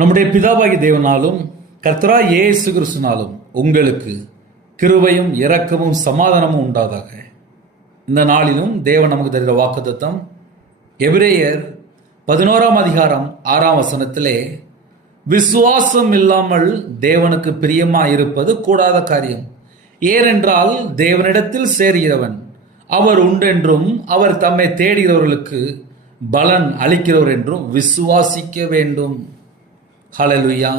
நம்முடைய பிதாவாகி தேவனாலும் கர்த்தராகிய இயேசு கிறிஸ்துவினாலும் உங்களுக்கு கிருபையும் இரக்கமும் சமாதானமும் உண்டாதாக. இந்த நாளிலும் தேவன் நமக்கு தருகிற வாக்குத்தத்தம் எபிரேயர் 11 விசுவாசம் இல்லாமல் தேவனுக்கு பிரியமா இருப்பது கூடாத காரியம். ஏனென்றால் தேவனிடத்தில் சேர்கிறவன் அவர் உண்டென்றும் அவர் தம்மை தேடுகிறவர்களுக்கு பலன் அளிக்கிறவர் என்றும் விசுவாசிக்க வேண்டும். ஹல்லேலூயா.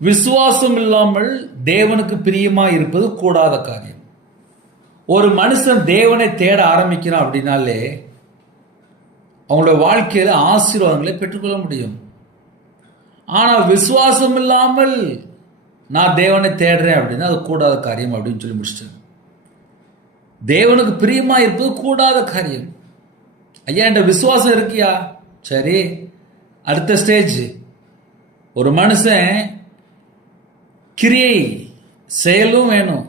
விசுவாசம் இல்லாமல் தேவனுக்கு பிரியமா இருப்பது கூடாத காரியம். ஒரு மனுஷன் தேவனை தேட ஆரம்பிக்கிறான் அப்படின்னாலே அவங்களோட வாழ்க்கையில ஆசீர்வாதங்களை பெற்றுக்கொள்ள முடியும். ஆனா விசுவாசம் இல்லாமல் நான் தேவனை தேடுறேன் அப்படின்னா அது கூடாத காரியம் அப்படின்னு சொல்லி முடிச்சிட்டேன். தேவனுக்கு பிரியமா இருப்பது கூடாத காரியம். ஐயா என்ற விசுவாசம் இருக்கியா? சரி, அடுத்த ஸ்டேஜ். ஒரு மனுஷன் கிரியை செயலும் வேணும்.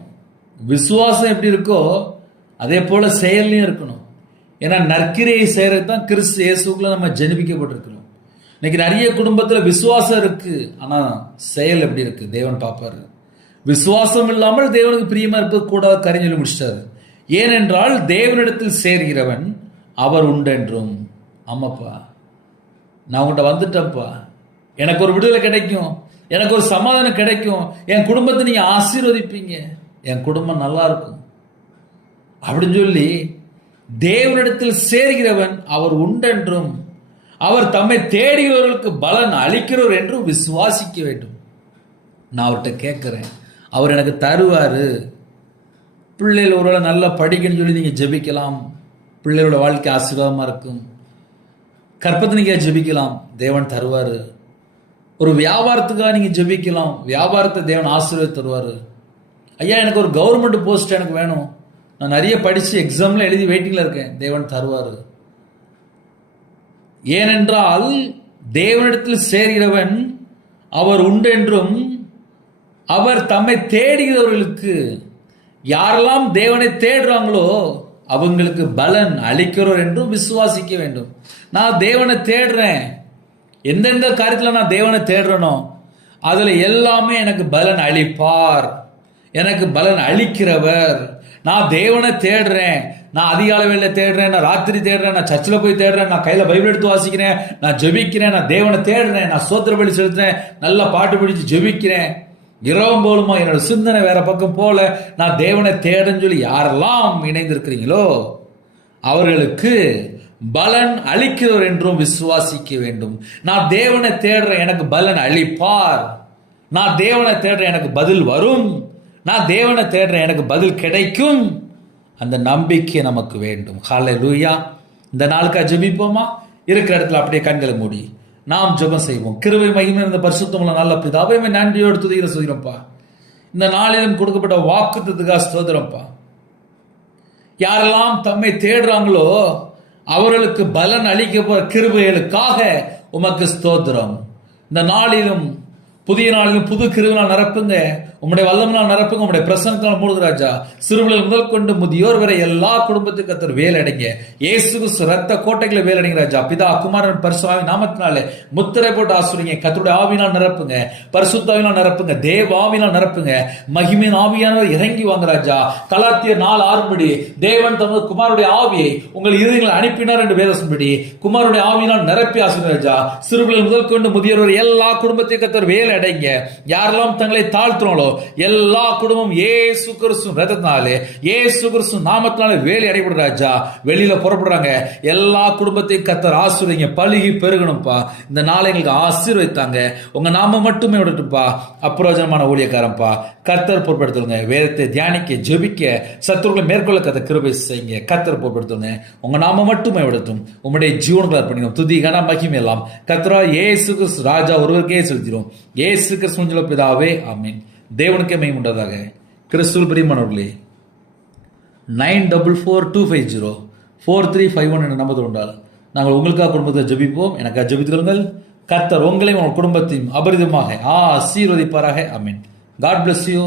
விசுவாசம் எப்படி இருக்கோ அதே போல செயலையும் இருக்கணும். ஏன்னா நற்கிரியை செய்யறது தான் கிறிஸ்து இயேசுக்குள்ள நம்ம ஜெனிபிக்கப்பட்டிருக்கிறோம். இன்னைக்கு நிறைய குடும்பத்தில் விசுவாசம் இருக்கு, ஆனா செயல் எப்படி இருக்கு தேவன் பார்ப்பாரு. விசுவாசம் இல்லாமல் தேவனுக்கு பிரியமா இருப்பது கூடாத காரியம் சொல்லி முடிச்சிட்டாரு. ஏனென்றால் தேவனிடத்தில் சேர்கிறவன் அவர் உண்டென்றும். ஆமாப்பா, நான் உங்கள்கிட்ட வந்துட்டேன்ப்பா, எனக்கு ஒரு விடுதலை கிடைக்கும், எனக்கு ஒரு சமாதானம் கிடைக்கும், என் குடும்பத்தை நீங்க ஆசீர்வதிப்பீங்க, என் குடும்பம் நல்லா இருக்கும் அப்படின்னு சொல்லி தேவனிடத்தில் சேர்கிறவன் அவர் உண்டென்றும் அவர் தம்மை தேடுகிறவர்களுக்கு பலன் அளிக்கிறவர் என்றும் விசுவாசிக்க வேண்டும். நான் அவர்கிட்ட கேட்கிறேன், அவர் எனக்கு தருவாரு. பிள்ளைகள் ஒருவேளை நல்லா படிக்கணும்னு சொல்லி நீங்க ஜெபிக்கலாம், பிள்ளைகளோட வாழ்க்கை ஆசீர்வாதமா இருக்கும். கற்பத்தை நீங்க ஜெபிக்கலாம், தேவன் தருவாரு. ஒரு வியாபாரத்துக்காக நீங்க ஜெபிக்கலாம், வியாபாரத்தை தேவன் ஆசீர்வாதம் தருவாரு. ஐயா எனக்கு ஒரு கவர்மெண்ட் போஸ்ட் எனக்கு வேணும், நான் நிறைய படிச்சு எக்ஸாம்ல எழுதி வெயிட்டிங்ல இருக்கேன், தேவன் தருவாரு. ஏனென்றால் தேவனிடத்தில் சேர்கிறவன் அவர் உண்டென்றும் அவர் தம்மை தேடுகிறவர்களுக்கு, யாரெல்லாம் தேவனை தேடுறாங்களோ அவங்களுக்கு பலன் அளிக்கிறோர் என்றும் விசுவாசிக்க வேண்டும். நான் தேவனை தேடுறேன், எந்தெந்த காரியத்தில் நான் தேவனை தேடுறனோ அதுல எல்லாமே எனக்கு பலன் அளிப்பார், எனக்கு பலன் அளிக்கிறவர். நான் தேவனை தேடுறேன், நான் அதிகாலை வேளையில தேடுறேன், நான் ராத்திரி தேடுறேன், நான் சர்ச்சில் போய் தேடுறேன், நான் கையில பைபிள் எடுத்து வாசிக்கிறேன், நான் ஜெபிக்கிறேன், நான் தேவனை தேடுறேன், நான் ஸ்தோத்திர பலி செலுத்துறேன், நல்லா பாட்டு படிச்சு ஜெபிக்கிறேன், இரவும் போலுமா என்னோட சிந்தனை வேற பக்கம் போல நான் தேவனை தேடுன்னு சொல்லி யாரெல்லாம் இணைந்திருக்கிறீங்களோ அவர்களுக்கு பலன் அளிக்கிறவர் என்றும் விசுவாசிக்க வேண்டும். நான் தேவனை தேடுறேன், எனக்கு பலன் அளிப்பார். நான் தேவனை தேடுறேன், எனக்கு பதில் வரும். நான் தேவனை தேடுறேன், எனக்கு பதில் கிடைக்கும். அந்த நம்பிக்கை நமக்கு வேண்டும். ஹல்லேலூயா. இந்த நாளுக்கா ஜெபிப்போமா? இருக்கிற இடத்துல அப்படியே கண்களை மூடி நாம் ஜெபம் செய்வோம். கிருபை மகிமை இந்த பரிசுத்தமுள்ள நல்ல பிதாவே நன்றியோடு துதிக்கிற சொல்கிறோம்ப்பா. இந்த நாளிலும் கொடுக்கப்பட்ட வாக்குத்தத்துக்காக ஸ்தோத்திரம்ப்பா. யாரெல்லாம் தம்மை தேடுறாங்களோ அவர்களுக்கு பலன் அளிக்க போற கிருபைகளுக்காக உமக்கு ஸ்தோத்திரம். இந்த நாளிலும் புதிய நாளிலும் புது கிருபையால் நிரப்புங்க, உம்முடைய வல்லமையால் நிரப்புங்க, உம்முடைய பிரசன்னத்தால் மூடுங்க ராஜா. சிறுபிள்ளைகள் முதல் கொண்டு முதியோர் வரை எல்லா குடும்பத்துக்கு கர்த்தர் வேலடைங்க. இயேசு கிறிஸ்து ரத்த கோட்டைகளை வேலடைங்க ராஜா. பிதா குமாரன் பரிசுத்த ஆவி நாமத்தினாலே முத்திரை போட்டு ஆசீர்வதிங்க. கர்த்தருடைய ஆவியினால் நிரப்புங்க, பரிசுத்த ஆவியினால் நிரப்புங்க, தேவ ஆவியினால் நிரப்புங்க. மகிமையின் ஆவியானவர் இறங்கி வாங்க ராஜா. கலாத்தியர் 4:6 தேவன் தமது குமாரனுடைய ஆவியை உங்கள் இருதயங்களை அனுப்பினார் என்று வேதத்தின்படி குமாரனுடைய ஆவியினால் நிரப்பி ஆசீர்வதிங்க ராஜா. சிறுபிள்ளைகள் முதல் கொண்டு முதியோர் வரை எல்லா குடும்பத்தையும் கர்த்தர் வேலடைங்க. யாரெல்லாம் தங்களை தாழ்த்துறாங்களோ எல்லா குடும்பம் இயேசு கிறிஸ்து ரத்தத்தினாலே இயேசு கிறிஸ்து நாமத்தினாலே வேலை அடைபடுற ராஜா. வெளியில புறப்படுறாங்க, எல்லா குடும்பத்தையும் கர்த்தர் ஆசீர்வதிங்க, பலுகி பெருகணும்ப்பா. இந்த நாளை எங்களுக்கு ஆசீர்வதித்தாங்க, உங்க நாம மட்டுமே விடட்டும்ப்பா. அப்பிரயோஜனமான ஊழியக்காரன்ப்பா கர்த்தர் பொறுப்படுத்துங்க. வேதத்தை தியானிக்க ஜெபிக்க சத்துருக்களை மேற்கொள்ள கர்த்தர் கிருபை செய்யுங்க. கர்த்தர் பொறுப்படுத்துங்க, உங்க நாம மட்டுமே விடட்டும். உங்களுடைய ஜீவன்களை அர்ப்பணிக்கும். துதி கன மகிமை எல்லாம் கர்த்தரா இயேசு கிறிஸ்து ராஜா ஒருவருக்கே செலுத்திடும். இயேசு கிறிஸ்து பிதாவே ஆமென். தேவனுக்கே மகிமை உண்டாதாக. கிறிஸ்துவில் பிரியமானவர்களே, 9442504351 என்ற நம்பர் உண்டால் நாங்கள் உங்களுக்காக குடும்பத்தை ஜெபிப்போம். எனக்காக ஜெபித்துக் கொள்ளுங்கள். கர்த்தர் உங்களையும் உங்கள் குடும்பத்தையும் அபரிதமாக ஆசீர்வதிப்பாராக. ஆமென். God bless you.